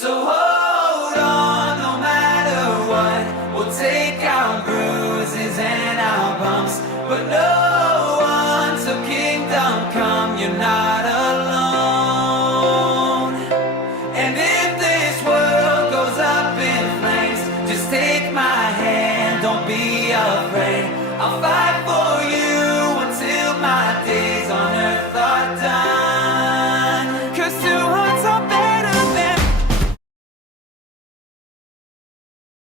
So hold on, no matter what. We'll take our bruises and our bumps, but no one till kingdom come. You're not